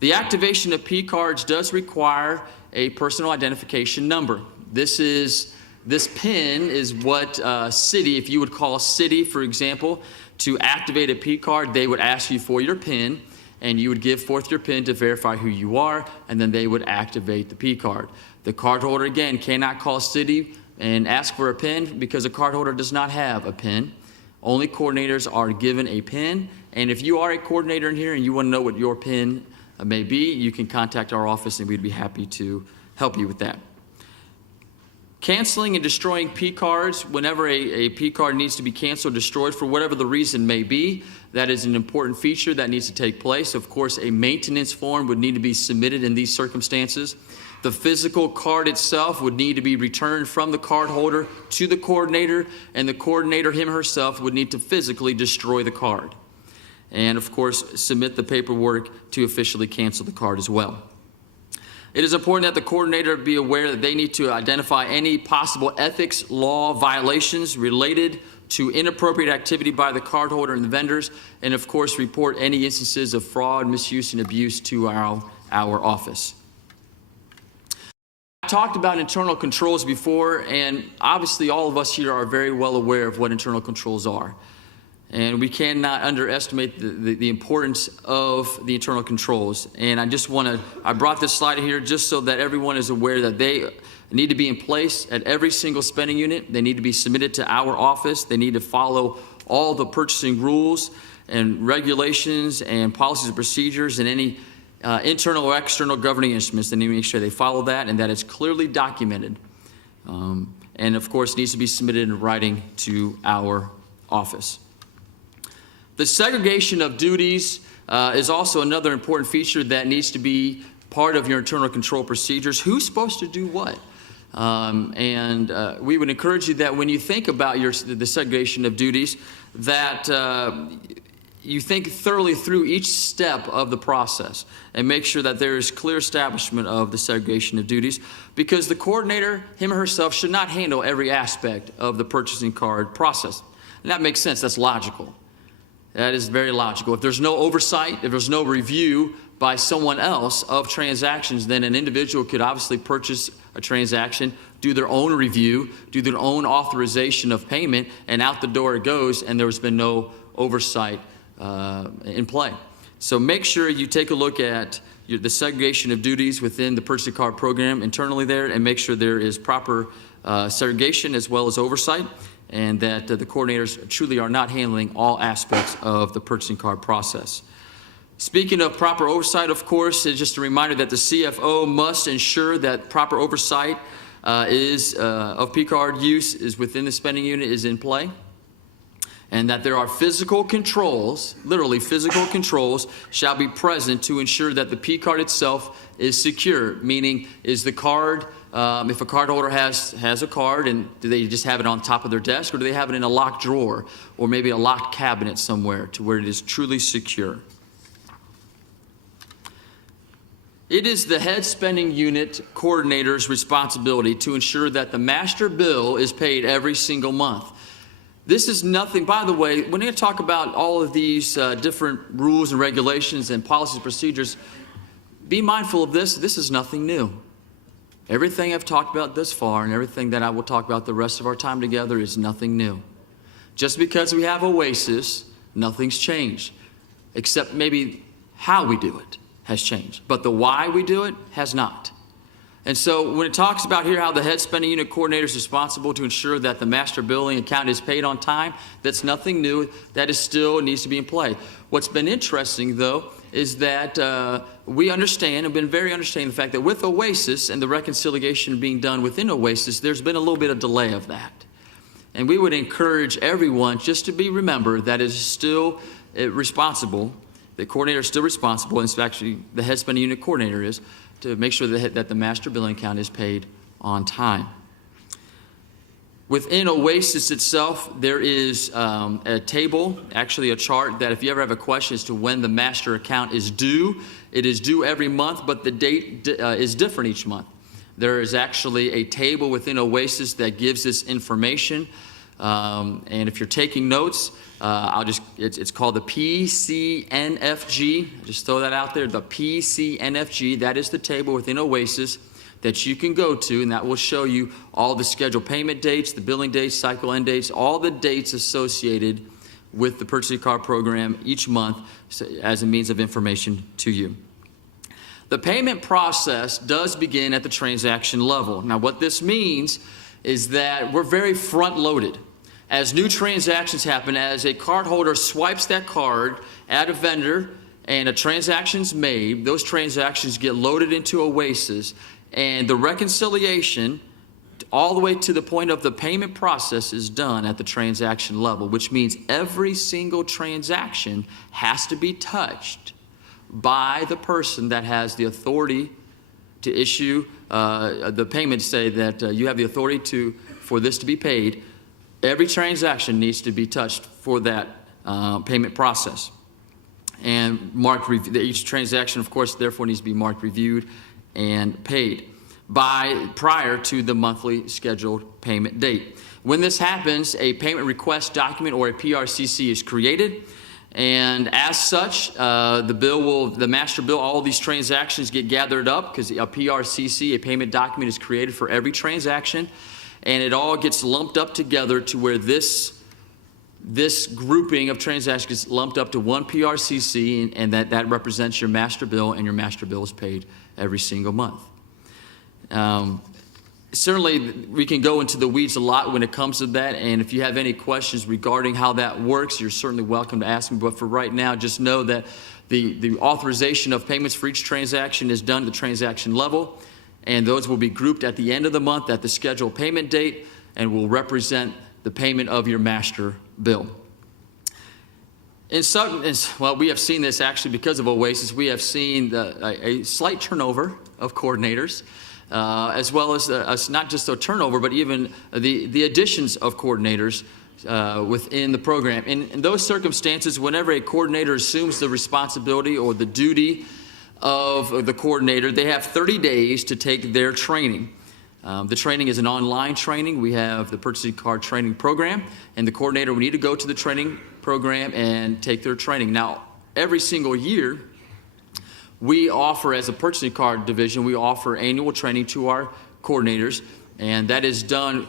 The activation of P-cards does require a personal identification number. This PIN is what Citi, if you would call Citi, for example, to activate a P-card, they would ask you for your PIN, and you would give forth your PIN to verify who you are, and then they would activate the P-card. The cardholder, again, cannot call Citi and ask for a PIN because a cardholder does not have a PIN. Only coordinators are given a PIN, and if you are a coordinator in here and you want to know what your PIN may be, you can contact our office and we'd be happy to help you with that. Canceling and destroying P-cards, whenever a P-card needs to be canceled or destroyed for whatever the reason may be, that is an important feature that needs to take place. Of course, a maintenance form would need to be submitted in these circumstances. The physical card itself would need to be returned from the card holder to the coordinator, and the coordinator, him or herself, would need to physically destroy the card. And of course, submit the paperwork to officially cancel the card as well. It is important that the coordinator be aware that they need to identify any possible ethics law violations related to inappropriate activity by the cardholder and the vendors, and of course report any instances of fraud, misuse, and abuse to our office. I talked about internal controls before, and obviously all of us here are very well aware of what internal controls are. And we cannot underestimate the importance of the internal controls. And I brought this slide here just so that everyone is aware that they need to be in place at every single spending unit. They need to be submitted to our office. They need to follow all the purchasing rules and regulations and policies and procedures and any internal or external governing instruments. They need to make sure they follow that and that it's clearly documented. And of course, needs to be submitted in writing to our office. The segregation of duties is also another important feature that needs to be part of your internal control procedures. Who's supposed to do what? We would encourage you that when you think about the segregation of duties, that you think thoroughly through each step of the process and make sure that there is clear establishment of the segregation of duties, because the coordinator, him or herself, should not handle every aspect of the purchasing card process. And that makes sense. That's logical. That is very logical. If there's no oversight, if there's no review by someone else of transactions, then an individual could obviously purchase a transaction, do their own review, do their own authorization of payment, and out the door it goes, and there's been no oversight in play. So make sure you take a look at the segregation of duties within the purchasing card program internally there, and make sure there is proper segregation as well as oversight, and that the coordinators truly are not handling all aspects of the purchasing card process. Speaking of proper oversight, of course, it's just a reminder that the CFO must ensure that proper oversight of P-card use is within the spending unit is in play, and that there are physical controls, literally physical controls, shall be present to ensure that the P-card itself is secure, meaning is the card, if a cardholder has a card, and do they just have it on top of their desk, or do they have it in a locked drawer or maybe a locked cabinet somewhere to where it is truly secure? It is the head spending unit coordinator's responsibility to ensure that the master bill is paid every single month. This is nothing, by the way, when you talk about all of these different rules and regulations and policies and procedures, be mindful of this. This is nothing new. Everything I've talked about thus far and everything that I will talk about the rest of our time together is nothing new. Just because we have Oasis, nothing's changed, except maybe how we do it has changed, but the why we do it has not. And so when it talks about here how the head spending unit coordinator is responsible to ensure that the master billing account is paid on time, that's nothing new. That is still needs to be in play. What's been interesting, though, is that we understand, have been very understanding the fact that with Oasis and the reconciliation being done within Oasis, there's been a little bit of delay of that. And we would encourage everyone just to be remembered that it is still responsible, the coordinator is still responsible, and it's actually the head spending unit coordinator is, to make sure that the master billing account is paid on time. Within Oasis itself, there is a table, actually a chart, that if you ever have a question as to when the master account is due, it is due every month, but the date is different each month. There is actually a table within Oasis that gives this information. And if you're taking notes, it's called the PCNFG. Just throw that out there, the PCNFG. That is the table within Oasis that you can go to, and that will show you all the scheduled payment dates, the billing dates, cycle end dates, all the dates associated with the purchasing card program each month as a means of information to you. The payment process does begin at the transaction level. Now, what this means is that we're very front-loaded. As new transactions happen, as a cardholder swipes that card at a vendor and a transaction's made, those transactions get loaded into Oasis, and the reconciliation all the way to the point of the payment process is done at the transaction level, which means every single transaction has to be touched by the person that has the authority to issue the payment, say that you have the authority for this to be paid. Every transaction needs to be touched for that payment process. And each transaction, of course, therefore needs to be marked, reviewed, and paid prior to the monthly scheduled payment date. When this happens, a payment request document or a PRCC is created. And as such, the master bill, all these transactions get gathered up because a PRCC, a payment document, is created for every transaction. And it all gets lumped up together to where this grouping of transactions gets lumped up to one PRCC, and that represents your master bill, and your master bill is paid every single month. Certainly, we can go into the weeds a lot when it comes to that, and if you have any questions regarding how that works, you're certainly welcome to ask me. But for right now, just know that the authorization of payments for each transaction is done at the transaction level, and those will be grouped at the end of the month at the scheduled payment date and will represent the payment of your master bill. Well, we have seen this actually because of Oasis. We have seen a slight turnover of coordinators, as well as not just a turnover, but even the additions of coordinators within the program. In those circumstances, whenever a coordinator assumes the responsibility or the duty of the coordinator, they have 30 days to take their training. The training is an online training. We have the purchasing card training program, and the coordinator will need to go to the training program and take their training. Now, every single year, we offer, as a purchasing card division, we offer annual training to our coordinators, and that is done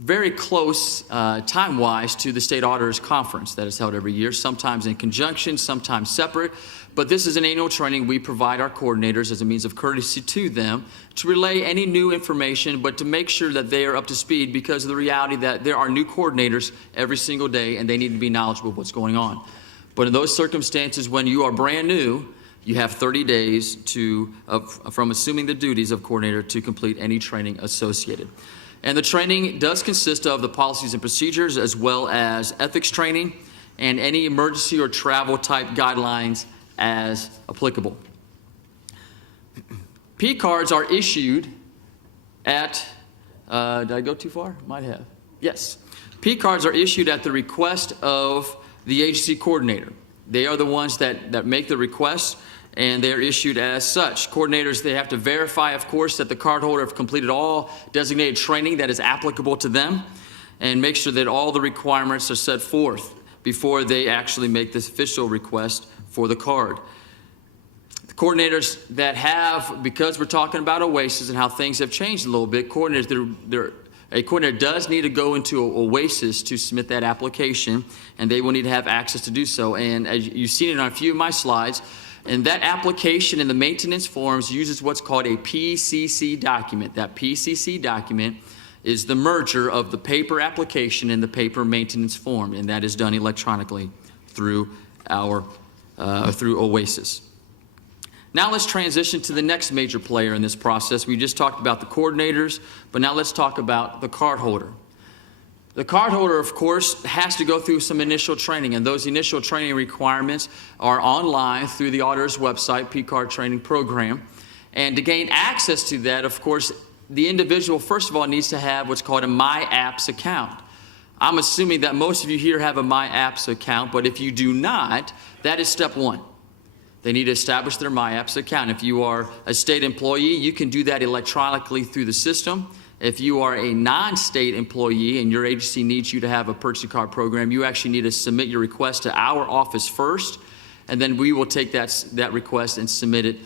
very close time-wise to the State Auditors Conference that is held every year, sometimes in conjunction, sometimes separate. But this is an annual training we provide our coordinators as a means of courtesy to them to relay any new information, but to make sure that they are up to speed because of the reality that there are new coordinators every single day and they need to be knowledgeable of what's going on. But in those circumstances, when you are brand new, you have 30 days from assuming the duties of coordinator to complete any training associated. And the training does consist of the policies and procedures as well as ethics training and any emergency or travel type guidelines as applicable. PCards are issued at, did I go too far? Might have. Yes. PCards are issued at the request of the agency coordinator. They are the ones that make the request, and they're issued as such. Coordinators, they have to verify, of course, that the cardholder have completed all designated training that is applicable to them and make sure that all the requirements are set forth before they actually make this official request for the card. The coordinators that have, because we're talking about Oasis and how things have changed a little bit, coordinators, a coordinator does need to go into Oasis to submit that application, and they will need to have access to do so. And as you've seen in a few of my slides, and that application in the maintenance forms uses what's called a PCC document. That PCC document is the merger of the paper application and the paper maintenance form, and that is done electronically through through Oasis. Now let's transition to the next major player in this process. We just talked about the coordinators, but now let's talk about the cardholder. The cardholder, of course, has to go through some initial training, and those initial training requirements are online through the auditor's website, PCard training program. And to gain access to that, of course, the individual, first of all, needs to have what's called a My Apps account. I'm assuming that most of you here have a My Apps account, but if you do not, that is step one. They need to establish their My Apps account. If you are a state employee, you can do that electronically through the system. If you are a non-state employee and your agency needs you to have a purchasing card program, you actually need to submit your request to our office first, and then we will take that request and submit it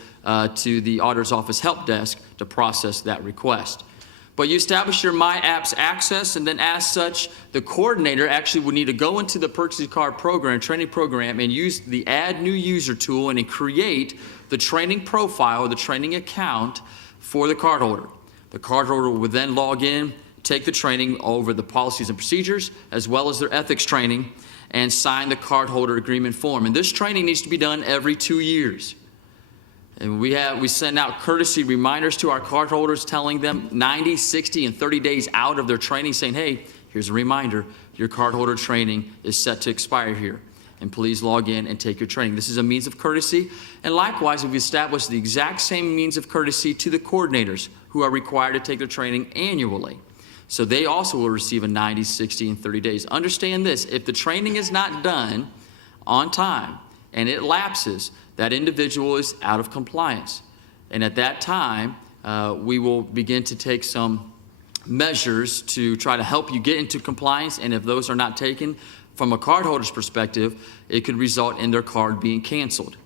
to the auditor's office help desk to process that request. But you establish your My Apps access, and then as such, the coordinator actually would need to go into the purchasing card program, training program, and use the Add New User tool and then create the training profile, the training account for the cardholder. The cardholder would then log in, take the training over the policies and procedures, as well as their ethics training, and sign the cardholder agreement form. And this training needs to be done every 2 years. And we send out courtesy reminders to our cardholders telling them 90, 60, and 30 days out of their training saying, hey, here's a reminder, your cardholder training is set to expire here. And please log in and take your training. This is a means of courtesy. And likewise, we've established the exact same means of courtesy to the coordinators who are required to take their training annually. So they also will receive a 90, 60, and 30 days. Understand this, if the training is not done on time and it lapses, that individual is out of compliance. And at that time, we will begin to take some measures to try to help you get into compliance. And if those are not taken, from a cardholder's perspective, it could result in their card being canceled.